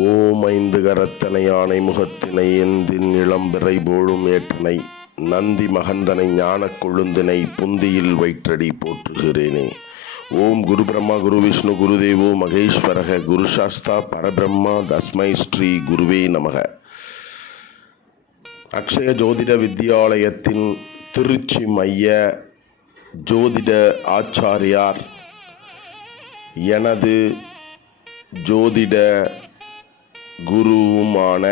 ஓம் ஐந்து கரத்தனை யானை முகத்தினை எந்தின் இளம்பிறை போழும் ஏற்றனை நந்தி மகந்தனை ஞானக் கொழுந்தினை புந்தியில் வயிற்றடி போற்றுகிறேனே. ஓம் குரு பிரம்மா குரு விஷ்ணு குருதேவோ மகேஸ்வரக குரு சாஸ்தா பரபிரம்மா தஸ்மை ஸ்ரீ குருவே நமக. அக்ஷய ஜோதிட வித்யாலயத்தின் திருச்சி மைய ஜோதிட ஆச்சாரியார் எனது ஜோதிட குருவுமான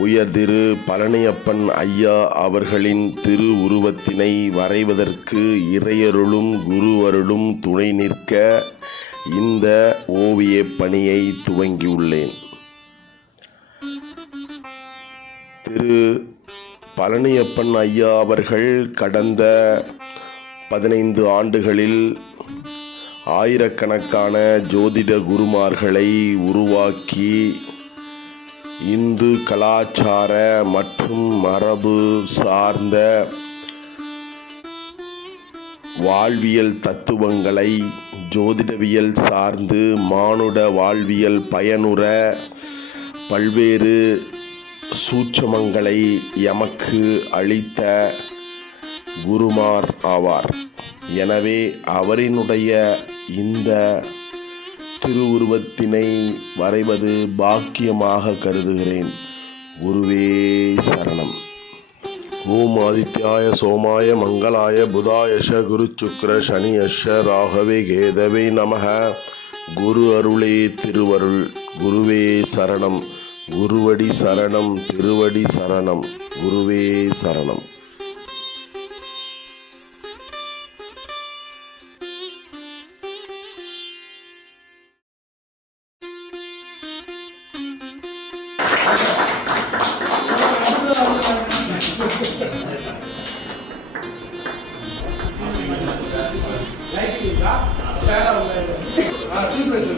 உயர் திரு பழனியப்பன் ஐயா அவர்களின் திரு உருவத்தினை வரைவதற்கு இறையருளும் குருவருளும் துணை நிற்க இந்த ஓவிய பணியை துவங்கியுள்ளேன். திரு பழனியப்பன் ஐயா அவர்கள் கடந்த 15 ஆண்டுகளில் ஆயிரக்கணக்கான ஜோதிட குருமார்களை உருவாக்கி இந்து கலாச்சார மற்றும் மரபு சார்ந்த வாழ்வியல் தத்துவங்களை ஜோதிடவியல் சார்ந்து மானுட வாழ்வியல் பயனுற பல்வேறு சூட்சமங்களை எமக்கு அளித்த குருமார் ஆவார். எனவே அவரினுடைய இந்த திருவுருவத்தினை வரைவது பாக்கியமாக கருதுகிறேன். குருவே சரணம். ஓம் ஆதித்யாய சோமாய மங்களாய புதாயஷ குரு சுக்ர சனியஷ ராகவே கேதவே நமக. குரு அருளே திருவருள். குருவே சரணம். குருவடி சரணம். திருவடி சரணம். குருவே சரணம்.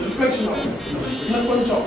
ரிஃப்ளெக்ஷன் இன்னும் கொஞ்சம்